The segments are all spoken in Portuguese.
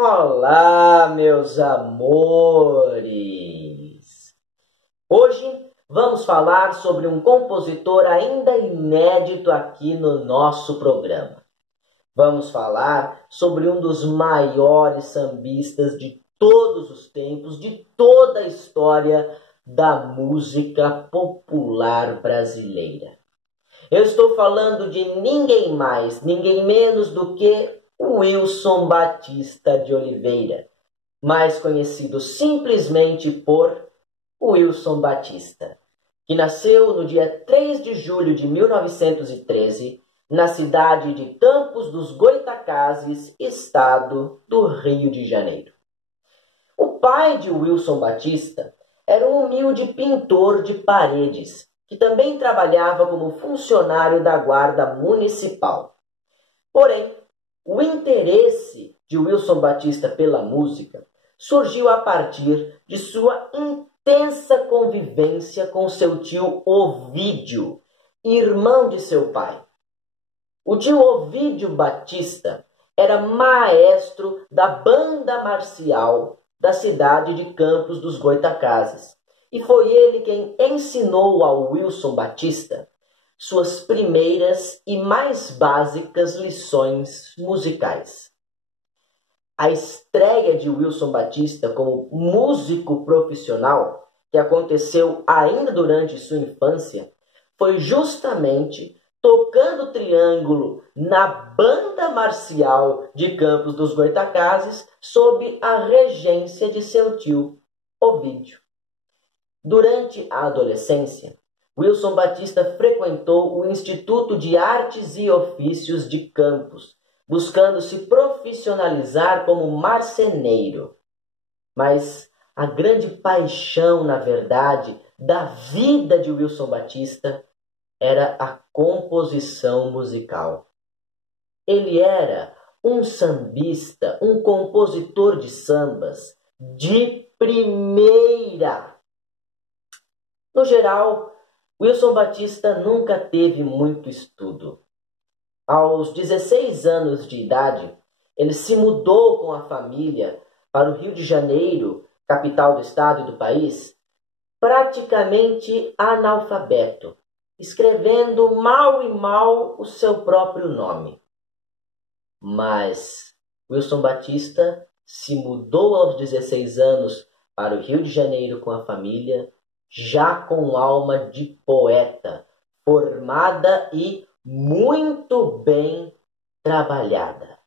Olá, meus amores! Hoje vamos falar sobre um compositor ainda inédito aqui no nosso programa. Vamos falar sobre um dos maiores sambistas de todos os tempos, de toda a história da música popular brasileira. Eu estou falando de ninguém mais, ninguém menos do que Wilson Batista de Oliveira, mais conhecido simplesmente por Wilson Batista, que nasceu no dia 3 de julho de 1913, na cidade de Campos dos Goytacazes, estado do Rio de Janeiro. O pai de Wilson Batista era um humilde pintor de paredes, que também trabalhava como funcionário da Guarda Municipal. Porém, o interesse de Wilson Batista pela música surgiu a partir de sua intensa convivência com seu tio Ovídio, irmão de seu pai. O tio Ovídio Batista era maestro da banda marcial da cidade de Campos dos Goytacazes, e foi ele quem ensinou ao Wilson Batista suas primeiras e mais básicas lições musicais. A estreia de Wilson Batista como músico profissional, que aconteceu ainda durante sua infância, foi justamente tocando triângulo na banda marcial de Campos dos Goytacazes sob a regência de seu tio Ovídio. Durante a adolescência, Wilson Batista frequentou o Instituto de Artes e Ofícios de Campos, buscando se profissionalizar como marceneiro. Mas a grande paixão, na verdade, da vida de Wilson Batista era a composição musical. Ele era um sambista, um compositor de sambas de primeira. No geral, Wilson Batista nunca teve muito estudo. Aos 16 anos de idade, ele se mudou com a família para o Rio de Janeiro, capital do estado e do país, praticamente analfabeto, escrevendo mal e mal o seu próprio nome. Mas Wilson Batista se mudou aos 16 anos para o Rio de Janeiro com a família, já com alma de poeta, formada e muito bem trabalhada.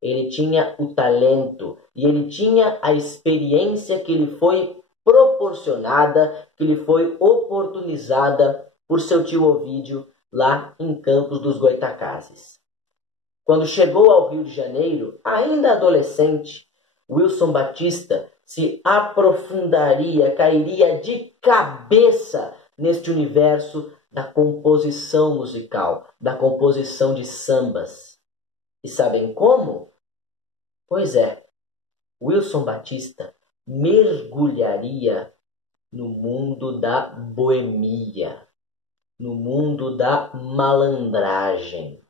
Ele tinha o talento e ele tinha a experiência que lhe foi proporcionada, que lhe foi oportunizada por seu tio Ovídio lá em Campos dos Goytacazes. Quando chegou ao Rio de Janeiro, ainda adolescente, Wilson Batista se aprofundaria, cairia de cabeça neste universo da composição musical, da composição de sambas. E sabem como? Pois é, Wilson Batista mergulharia no mundo da boemia, no mundo da malandragem.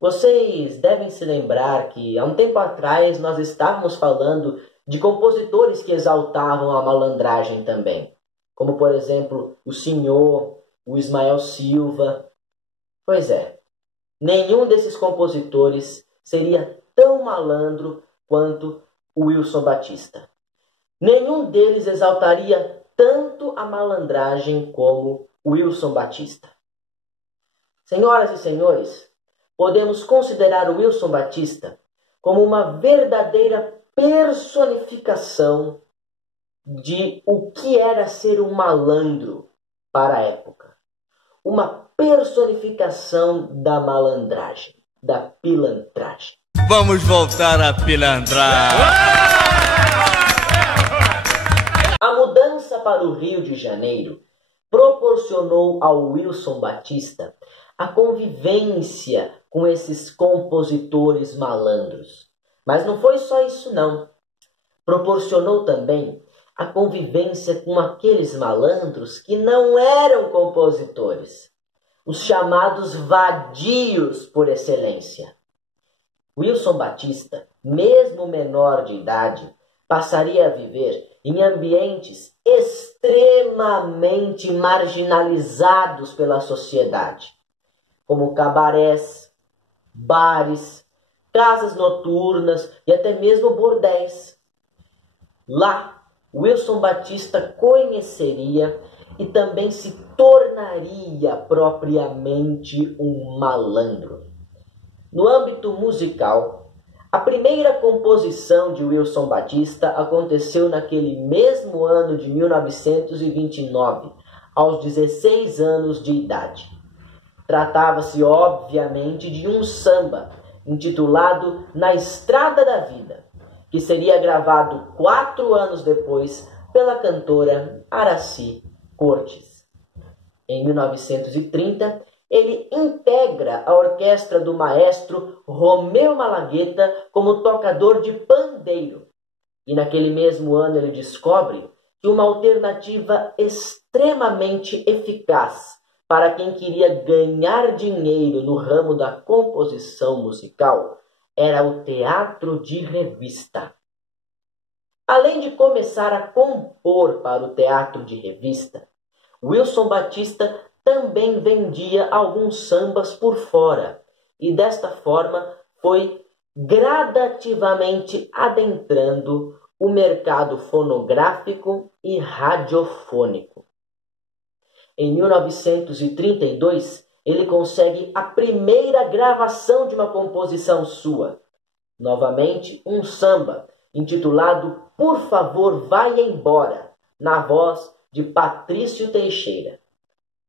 Vocês devem se lembrar que há um tempo atrás nós estávamos falando de compositores que exaltavam a malandragem também, como por exemplo o Senhor, o Ismael Silva. Pois é, nenhum desses compositores seria tão malandro quanto o Wilson Batista. Nenhum deles exaltaria tanto a malandragem como o Wilson Batista. Senhoras e senhores, podemos considerar o Wilson Batista como uma verdadeira personificação de o que era ser um malandro para a época. Uma personificação da malandragem, da pilantragem. Vamos voltar a pilantrar. A mudança para o Rio de Janeiro proporcionou ao Wilson Batista a convivência com esses compositores malandros. Mas não foi só isso não. Proporcionou também a convivência com aqueles malandros que não eram compositores, os chamados vadios por excelência. Wilson Batista mesmo menor de idade, passaria a viver em ambientes extremamente marginalizados pela sociedade, como cabarés, bares, casas noturnas e até mesmo bordéis. Lá, Wilson Batista conheceria e também se tornaria propriamente um malandro. No âmbito musical, a primeira composição de Wilson Batista aconteceu naquele mesmo ano de 1929, aos 16 anos de idade. Tratava-se, obviamente, de um samba, intitulado Na Estrada da Vida, que seria gravado 4 anos depois pela cantora Aracy Cortes. Em 1930, ele integra a orquestra do maestro Romeu Malagueta como tocador de pandeiro. E naquele mesmo ano ele descobre que uma alternativa extremamente eficaz para quem queria ganhar dinheiro no ramo da composição musical era o teatro de revista. Além de começar a compor para o teatro de revista, Wilson Batista também vendia alguns sambas por fora e desta forma foi gradativamente adentrando o mercado fonográfico e radiofônico. Em 1932, ele consegue a primeira gravação de uma composição sua, novamente um samba, intitulado Por Favor Vai Embora, na voz de Patrício Teixeira.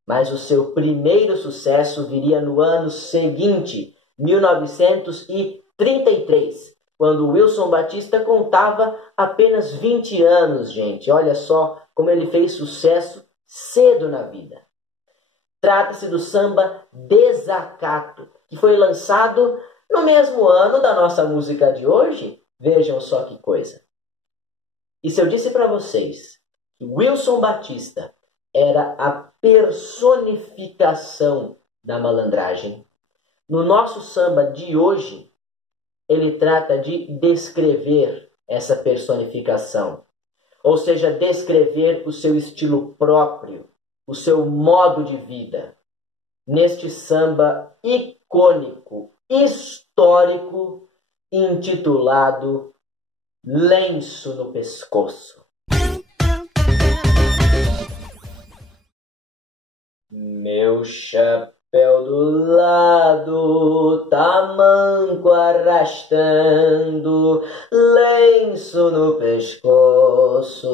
Mas o seu primeiro sucesso viria no ano seguinte, 1933, quando Wilson Batista contava apenas 20 anos, gente. Olha só como ele fez sucesso cedo na vida. Trata-se do samba Desacato, que foi lançado no mesmo ano da nossa música de hoje. Vejam só que coisa. E se eu disse para vocês que Wilson Batista era a personificação da malandragem, no nosso samba de hoje, ele trata de descrever essa personificação. Ou seja, descrever o seu estilo próprio, o seu modo de vida. Neste samba icônico, histórico, intitulado Lenço no Pescoço. Meu chapéu do lado, tamanco arrastando, lenço no pescoço,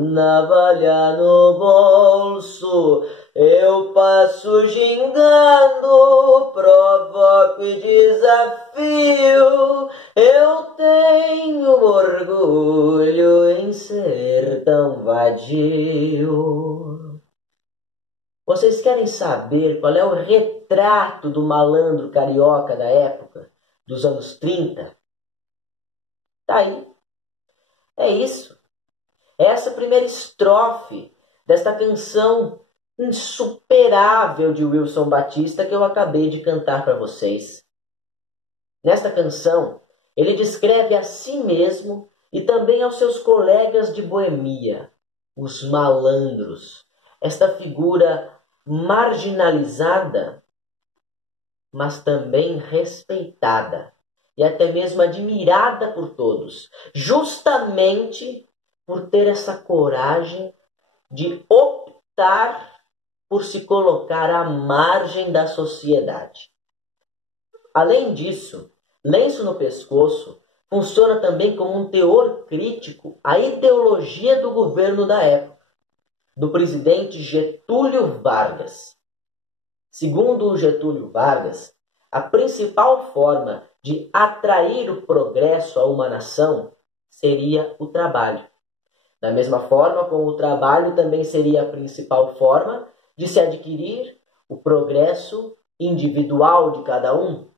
navalha no bolso, eu passo gingando, provoco e desafio, eu tenho orgulho em ser tão vadio. Vocês querem saber qual é o retrato do malandro carioca da época, dos anos 30? Tá aí. É isso. É essa primeira estrofe desta canção insuperável de Wilson Batista que eu acabei de cantar para vocês. Nesta canção, ele descreve a si mesmo e também aos seus colegas de boemia, os malandros. Esta figura marginalizada, mas também respeitada e até mesmo admirada por todos, justamente por ter essa coragem de optar por se colocar à margem da sociedade. Além disso, Lenço no Pescoço funciona também como um teor crítico à ideologia do governo da época, do presidente Getúlio Vargas. Segundo o Getúlio Vargas, a principal forma de atrair o progresso a uma nação seria o trabalho. Da mesma forma como o trabalho também seria a principal forma de se adquirir o progresso individual de cada um.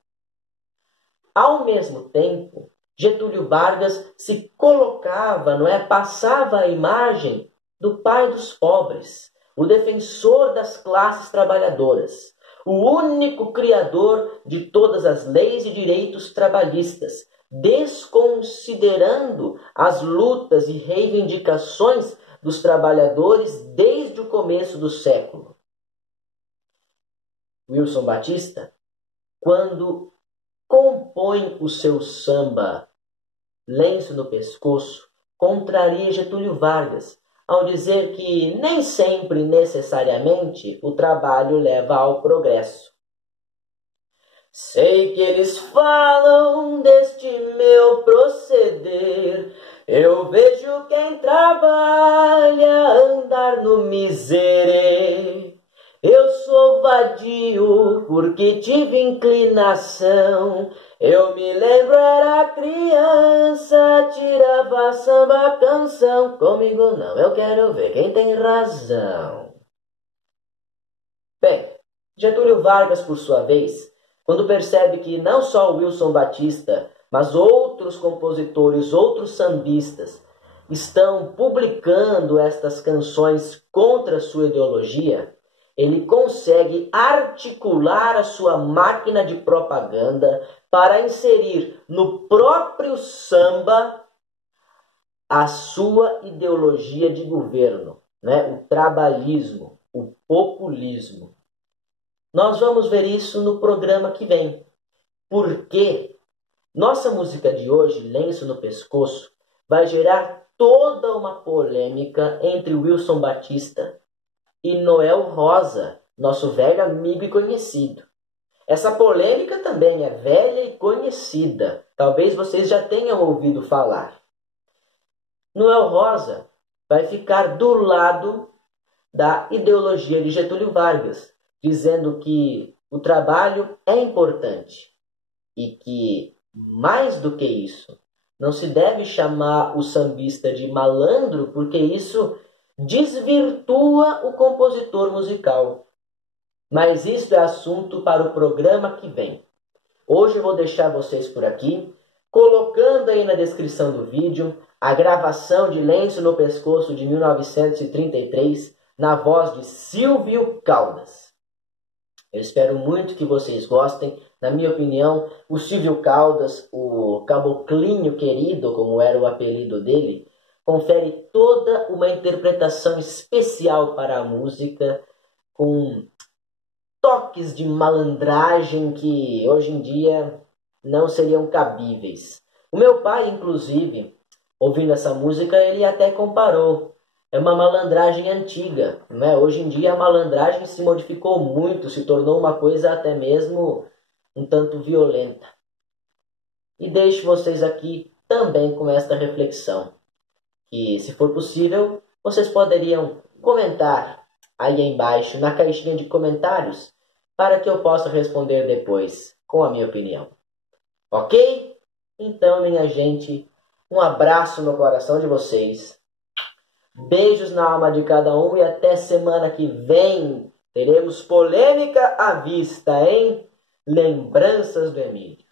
Ao mesmo tempo, Getúlio Vargas se colocava, passava a imagem do pai dos pobres, o defensor das classes trabalhadoras, o único criador de todas as leis e direitos trabalhistas, desconsiderando as lutas e reivindicações dos trabalhadores desde o começo do século. Wilson Batista, quando compõe o seu samba Lenço no Pescoço, contraria Getúlio Vargas, ao dizer que nem sempre necessariamente o trabalho leva ao progresso. Sei que eles falam deste meu proceder, eu vejo quem trabalha andar no miserê. Eu sou vadio porque tive inclinação, eu me lembro era criança, tirava samba canção, comigo não, eu quero ver quem tem razão. Bem, Getúlio Vargas, por sua vez, quando percebe que não só o Wilson Batista, mas outros compositores, outros sambistas, estão publicando estas canções contra sua ideologia, ele consegue articular a sua máquina de propaganda para inserir no próprio samba a sua ideologia de governo, né? O trabalhismo, o populismo. Nós vamos ver isso no programa que vem, porque nossa música de hoje, Lenço no Pescoço, vai gerar toda uma polêmica entre Wilson Batista e Noel Rosa, nosso velho amigo e conhecido. Essa polêmica também é velha e conhecida. Talvez vocês já tenham ouvido falar. Noel Rosa vai ficar do lado da ideologia de Getúlio Vargas, dizendo que o trabalho é importante e que, mais do que isso, não se deve chamar o sambista de malandro, porque isso desvirtua o compositor musical. Mas isso é assunto para o programa que vem. Hoje eu vou deixar vocês por aqui, colocando aí na descrição do vídeo a gravação de Lenço no Pescoço de 1933, na voz de Silvio Caldas. Eu espero muito que vocês gostem. Na minha opinião, o Silvio Caldas, o Caboclinho Querido, como era o apelido dele, confere toda uma interpretação especial para a música, com toques de malandragem que hoje em dia não seriam cabíveis. O meu pai, inclusive, ouvindo essa música, ele até comparou. É uma malandragem antiga, né? Hoje em dia a malandragem se modificou muito, se tornou uma coisa até mesmo um tanto violenta. E deixo vocês aqui também com esta reflexão, que, se for possível, vocês poderiam comentar aí embaixo na caixinha de comentários para que eu possa responder depois com a minha opinião. Ok? Então, minha gente, um abraço no coração de vocês. Beijos na alma de cada um e até semana que vem. Teremos polêmica à vista, hein? Lembranças do Emílio.